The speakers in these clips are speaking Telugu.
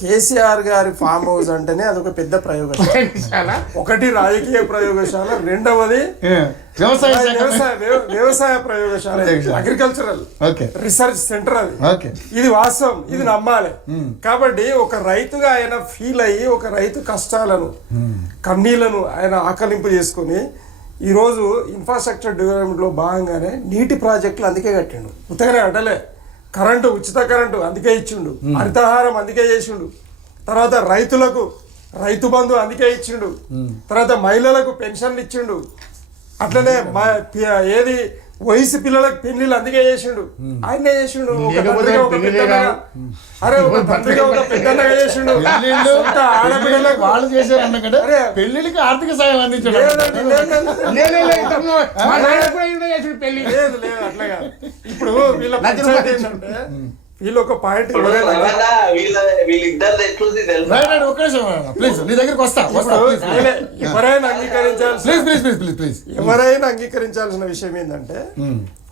కేసీఆర్ గారి ఫామ్ హౌస్ అంటేనే అదొక పెద్ద ప్రయోగశాల. ఒకటి రాజకీయ ప్రయోగశాల, రెండవది వ్యవసాయ ప్రయోగశాల, అగ్రికల్చరల్ రీసెర్చ్ సెంటర్. అది ఇది వాస్తవం, ఇది నమ్మాలి. కాబట్టి ఒక రైతుగా ఆయన ఫీల్ అయ్యి ఒక రైతు కష్టాలను కన్నీళ్లను ఆయన ఆకలింపు చేసుకుని ఈరోజు ఇన్ఫ్రాస్ట్రక్చర్ డెవలప్మెంట్ లో భాగంగానే నీటి ప్రాజెక్టులు అందుకే కట్టిండు. ఉత్తగానే కట్టలే. కరెంటు, ఉచిత కరెంటు అందుకే ఇచ్చిండు. హరితహారం అందుకే చేసిండు. తర్వాత రైతులకు రైతు బంధు అందుకే ఇచ్చిండు. తర్వాత మహిళలకు పెన్షన్లు ఇచ్చిండు. అట్లనే ఏది వయసు పిల్లలకు పెళ్లిళ్ళు అందుకే చేసిండు. ఆయనే చేసిండు. ఒక తండ్రిగా ఒక పెద్దగా, ఒక తండ్రిగా ఒక పెద్దగా చేసిండు. ఆడపిల్లలకు వాళ్ళు చేశారు పెళ్లికి ఆర్థిక సాయం అందించడం. లేదు అట్లాగా. ఇప్పుడు వీళ్ళ పంచాయతీ ఏంటంటే వీళ్ళు ఒక పాయింట్ ఎవరైనా అంగీకరించాల్సిన విషయం ఏంటంటే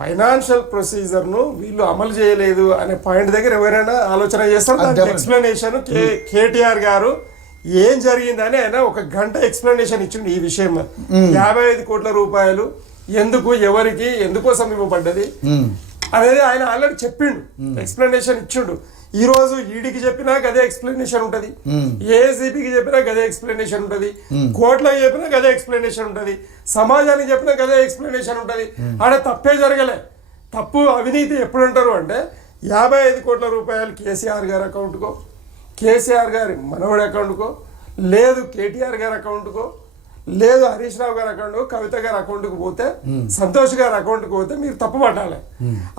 ఫైనాన్షియల్ ప్రొసీజర్ ను వీళ్ళు అమలు చేయలేదు అనే పాయింట్ దగ్గర ఎవరైనా ఆలోచన చేస్తారు. దానికి ఎక్స్ప్లెనేషన్ కేటీఆర్ గారు ఏం జరిగిందని ఆయన ఒక గంట ఎక్స్ప్లెనేషన్ ఇచ్చిండు ఈ విషయం. 55 కోట్ల రూపాయలు ఎందుకు, ఎవరికి, ఎందుకోసం ఇవ్వబడ్డది అనేది ఆయన ఆల్రెడీ చెప్పిండు, ఎక్స్ప్లెనేషన్ ఇచ్చిండు. ఈ రోజు ఈడీకి చెప్పినా గదే ఎక్స్ప్లెనేషన్ ఉంటది, ఏసీబీకి చెప్పినా గదే ఎక్స్ప్లెనేషన్ ఉంటది, కోర్టులకు చెప్పినా గదే ఎక్స్ప్లెనేషన్ ఉంటది, సమాజానికి చెప్పినా గదే ఎక్స్ప్లెనేషన్ ఉంటది. ఆడ తప్పే జరగలే. తప్పు అవినీతి ఎప్పుడు అంటారు అంటే 55 కోట్ల రూపాయలు కేసీఆర్ గారి అకౌంట్కో, కేసీఆర్ గారి మనవడి అకౌంట్కో, లేదు కేటీఆర్ గారి అకౌంట్కో, లేదు హరీష్ రావు గారి అకౌంట్, కవిత గారి అకౌంట్కి పోతే, సంతోష్ గారి అకౌంట్కి పోతే మీరు తప్పు పట్టాలి.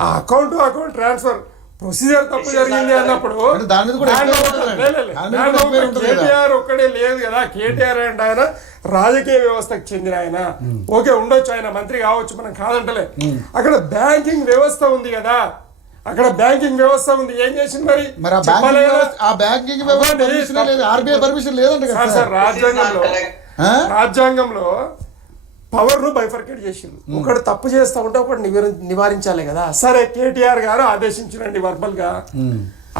ఆ అకౌంట్ ట్రాన్స్ఫర్ ప్రొసీజర్ తప్పు జరిగింది అన్నప్పుడు కేటీఆర్ ఒక్కడే లేదు కదా. కేటీఆర్ అంటే ఆయన రాజకీయ వ్యవస్థకు చెందిన ఆయన. ఓకే, ఉండొచ్చు, ఆయన మంత్రి కావచ్చు, మనం కాదంటలే. అక్కడ బ్యాంకింగ్ వ్యవస్థ ఉంది కదా, అక్కడ బ్యాంకింగ్ వ్యవస్థ ఉంది. ఏం చేసింది మరి? రాజ్యాంగంలో పవర్ ను బైఫర్కేట్ చేసిండు. ఒకటి తప్పు చేస్తా ఉంటే ఒకటి నివారించాలి కదా. సరే, కేటీఆర్ గారు ఆదేశించినండి వర్బల్ గా.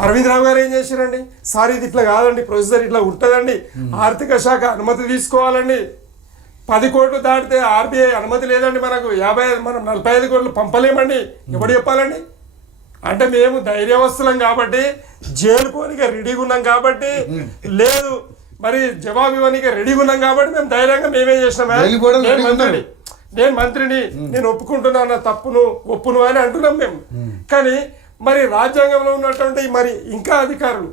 అరవింద్ రావు గారు ఏం చేశారండి? సార్ ఇది ఇట్లా కాదండి, ప్రొసీజర్ ఇట్లా ఉంటుందండి, ఆర్థిక శాఖ అనుమతి తీసుకోవాలండి, 10 కోట్లు దాటితే ఆర్బీఐ అనుమతి లేదండి, మనకు మనం 45 కోట్లు పంపలేమండి, ఎవడు చెప్పాలండి? అంటే మేము ధైర్యవస్తులం కాబట్టి, జైలుకోనిక రెడీగా ఉన్నాం కాబట్టి, లేదు మరి జవాబు ఇవ్వడానికి రెడీగా ఉన్నాం కాబట్టి మేము ధైర్యంగా మేమే చేసినాం. నేను మంత్రిని, నేను ఒప్పుకుంటున్నాను తప్పును ఒప్పును అని అంటున్నాం మేము. కానీ మరి రాజ్యాంగంలో ఉన్నటువంటి మరి ఇంకా అధికారులు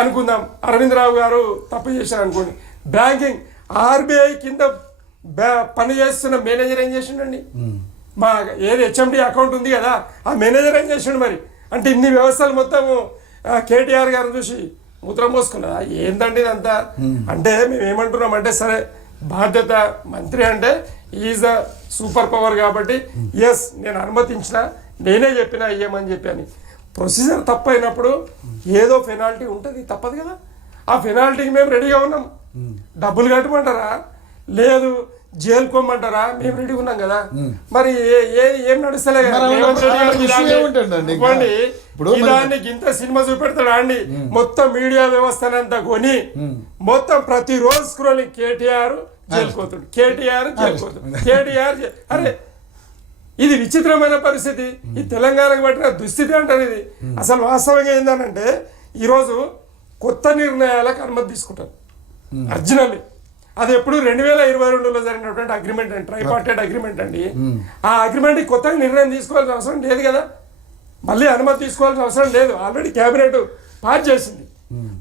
అనుకుందాం, అరవింద్ రావు గారు తప్పు చేశారు అనుకోండి, బ్యాంకింగ్ ఆర్బీఐ కింద పని చేస్తున్న మేనేజర్ ఏం చేసిండండి? మా ఏది హెచ్ఎండి అకౌంట్ ఉంది కదా, ఆ మేనేజర్ ఏం చేసిండు మరి? అంటే ఇన్ని వ్యవస్థలు మొత్తం కేటీఆర్ గారిని చూసి మూత్రం పోసుకున్నదా? ఏందండి ఇదంతా? అంటే మేము ఏమంటున్నామంటే, సరే బాధ్యత మంత్రి అంటే ఈజ్ ద సూపర్ పవర్ కాబట్టి ఎస్ నేను అనుమతించిన, నేనే చెప్పినా ఇయ్యమని చెప్పాను. ప్రొసీజర్ తప్పైనప్పుడు ఏదో పెనాల్టీ ఉంటుంది, తప్పదు కదా. ఆ పెనాల్టీకి మేము రెడీగా ఉన్నాం. డబ్బులు కట్టమంటారా, లేదు జైలు కొమ్మంటారా, మేము రెడీ ఉన్నాం కదా. మరి ఏం నడుస్తలే కదా. దానికి ఇంత సినిమా చూపెడతాడా అండి? మొత్తం మీడియా వ్యవస్థనంతా కొని మొత్తం ప్రతిరోజు స్క్రోలింగ్ కేటీఆర్ జైలుకోతుడు, కేటీఆర్ జైలుకోతుడు, కేటీఆర్. అరే ఇది విచిత్రమైన పరిస్థితి. ఈ తెలంగాణకు పట్టిన దుస్థితి అంటారు ఇది. అసలు వాస్తవంగా ఏందనంటే ఈరోజు కొత్త నిర్ణయాలకు అనుమతి తీసుకుంటారు ఒరిజినల్లీ. అది ఎప్పుడు 2022లో జరిగినటువంటి అగ్రిమెంట్ అండి, ట్రైపార్టైట్ అగ్రిమెంట్ అండి. ఆ అగ్రిమెంట్ కొత్తగా నిర్ణయం తీసుకోవాల్సిన అవసరం లేదు కదా, మళ్ళీ అనుమతి తీసుకోవాల్సిన అవసరం లేదు. ఆల్రెడీ క్యాబినెట్ పాస్ చేసింది.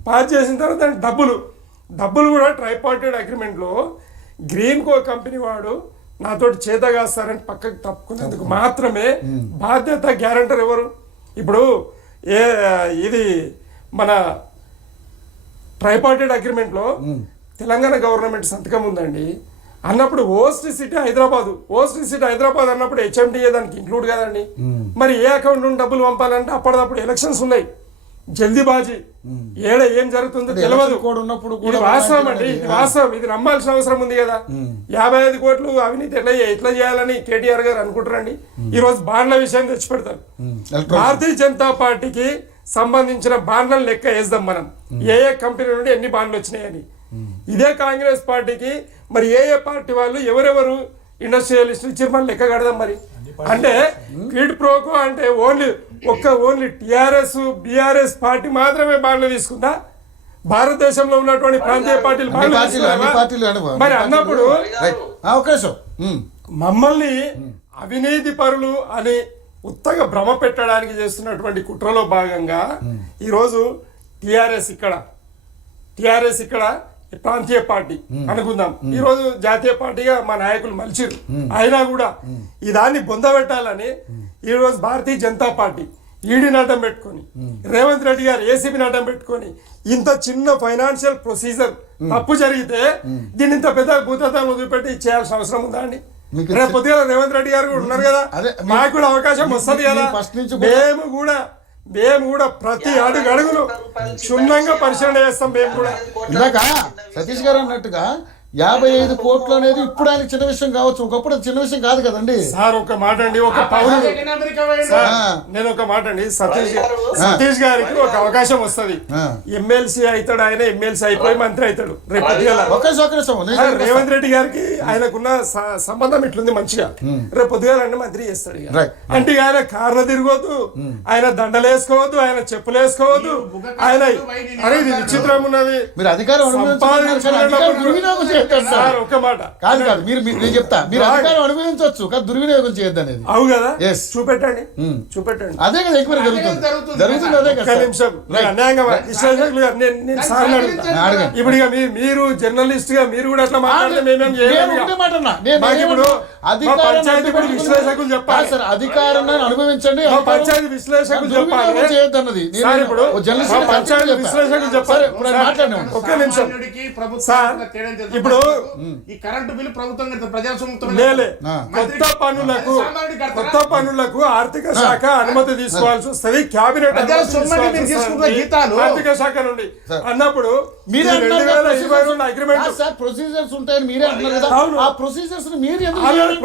పాస్ చేసిన తర్వాత దానికి డబ్బులు కూడా ట్రైపార్టైట్ అగ్రిమెంట్లో గ్రీన్ కో కంపెనీ వాడు నాతోటి చేత కాస్తారని పక్కకు తప్పుకునేందుకు మాత్రమే బాధ్యత గ్యారంటర్ ఎవరు? ఇప్పుడు ఇది మన ట్రైపార్టైట్ అగ్రిమెంట్లో తెలంగాణ గవర్నమెంట్ సంతకం ఉందండి అన్నప్పుడు ఓస్ట్ సిటీ హైదరాబాద్ అన్నప్పుడు హెచ్ఎండిఏ దానికి ఇంక్లూడ్ కాదండి. మరి ఏ అకౌంట్ నుండి డబ్బులు పంపాలంటే అప్పటిదప్పుడు ఎలక్షన్స్ ఉన్నాయి, జల్దీబాజీ, ఏడ ఏం జరుగుతుందో తెలియదు. ఇది వాస్తవం అండి, ఇది వాస్తవం, ఇది నమ్మాల్సిన అవసరం ఉంది కదా. 55 కోట్లు అవినీతి ఎట్లా చేయాలని కేటీఆర్ గారు అనుకుంటారండి. ఈ రోజు బాండ్ల విషయం తెచ్చిపెడతారు. భారతీయ జనతా పార్టీకి సంబంధించిన బాండ్లను లెక్క వేద్దాం మనం, ఏ ఏ కంపెనీ నుండి ఎన్ని బాండ్లు వచ్చినాయని. ఇదే కాంగ్రెస్ పార్టీకి మరి ఏ ఏ పార్టీ వాళ్ళు ఎవరెవరు ఇండస్ట్రియలిస్టులు ఇచ్చారు మనం లెక్క కడదాం మరి. అంటే క్విడ్ ప్రోకో అంటే ఓన్లీ టిఆర్ఎస్ బిఆర్ఎస్ పార్టీ మాత్రమే బాండ్లు తీసుకుందా? భారతదేశంలో ఉన్నటువంటి ప్రాంతీయ పార్టీలు బాండ్లు తీసుకున్నావా? మరి అన్నప్పుడు మమ్మల్ని అవినీతి పరులు అని ఉత్తగా భ్రమ పెట్టడానికి చేస్తున్నటువంటి కుట్రలో భాగంగా ఈరోజు టిఆర్ఎస్ ఇక్కడ ప్రాంతీయ పార్టీ అనుకుందాం, ఈ రోజు జాతీయ పార్టీగా మా నాయకులు మలిచిరు. అయినా కూడా ఈ దాన్ని బొందబెట్టాలని ఈ రోజు భారతీయ జనతా పార్టీ ఈడీని అడ్డం పెట్టుకొని, రేవంత్ రెడ్డి గారు ఏసీబీని అడ్డం పెట్టుకొని, ఇంత చిన్న ఫైనాన్షియల్ ప్రొసీజర్ తప్పు జరిగితే దీన్ని ఇంత పెద్ద భూతత్వం వదిలిపెట్టి చేయాల్సిన అవసరం ఉందా అండి? రేపు పొద్దుగా రేవంత్ రెడ్డి గారు కూడా ఉన్నారు కదా, మాకు కూడా అవకాశం వస్తుంది కదా. మేము కూడా ప్రతి అడుగును క్షుణ్ణంగా పరిశీలన చేస్తాం. మేము కూడా ఇందాక సతీష్ గారు అన్నట్టుగా 55 కోట్లు అనేది ఇప్పుడు ఆయన చిన్న విషయం కావచ్చు, ఒకప్పుడు చిన్న విషయం కాదు కదండి సార్. ఒక మాట అండి, ఒక పౌరుడు నేను ఒక మాట అండి, సతీష్ గారికి ఒక అవకాశం వస్తుంది. ఎమ్మెల్సీ అవుతాడు, ఆయన ఎమ్మెల్సీ అయిపోయి మంత్రి అవుతాడు రేపు. రేవంత్ రెడ్డి గారికి ఆయనకున్న సంబంధం ఇట్లుంది మంచిగా, రేపు పొద్దుగాలంటే మంత్రి చేస్తాడు. అంటే ఆయన కార్లు తిరగొద్దు, ఆయన దండలు వేసుకోవద్దు, ఆయన చెప్పులు వేసుకోవద్దు, ఆయన అరే ఇది విచిత్రం ఉన్నది. మీరు అధికారం సార్ ఒక మాట కాదు మీరు నేను చెప్తా, మీరు అధికారం అనుభవించవచ్చు కానీ దుర్వినియోగం చేయొద్దు అనేది. అవు కదా, చూపెట్టండి. అదే కదా ఎక్కువ జరుగుతుంది అదే కదా. నిమిషం విశ్లేషకులు గారు నేను సార్ ఇప్పుడు ఇక మీరు జర్నలిస్ట్ గా మీరు కూడా అట్లా మాట్లాడితే మేమేం చేయలేము. ఇప్పుడు పంచాయతీ విశ్లేషకులు చెప్పాలి సార్, అధికారాన్ని అనుభవించండి, పంచాయతీ విశ్లేషకులు చెప్పాలి చేయొద్దన్నది. ఇప్పుడు పంచాయతీ విశ్లేషకులు చెప్పాలి. ఒక్క నిమిషం సార్, ఇప్పుడు ఈ కరెంటు బిల్లు ప్రభుత్వం కొత్త పనులకు ఆర్థిక శాఖ అనుమతి తీసుకోవాల్సి వస్తుంది, క్యాబినెట్ ఆర్థిక శాఖ నుండి అన్నప్పుడు ప్రొసీజర్స్ ఉంటాయని మీరే అంటున్నారు కదా, ఆ ప్రొసీజర్స్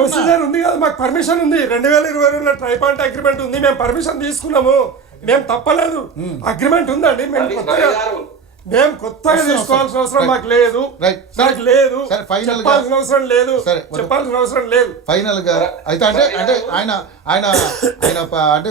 ప్రొసీజర్ ఉంది కదా, మాకు పర్మిషన్ ఉంది. 2022లో ట్రైపార్టీ అగ్రిమెంట్ ఉంది, మేము పర్మిషన్ తీసుకున్నాము, మేము తప్పలేదు. అగ్రిమెంట్ ఉందండి, మేము కొత్తగా తీసుకోవాల్సిన అవసరం మాకు లేదు. చెప్పాల్సిన అవసరం లేదు. ఫైనల్ గా అయితే అంటే ఆయన అంటే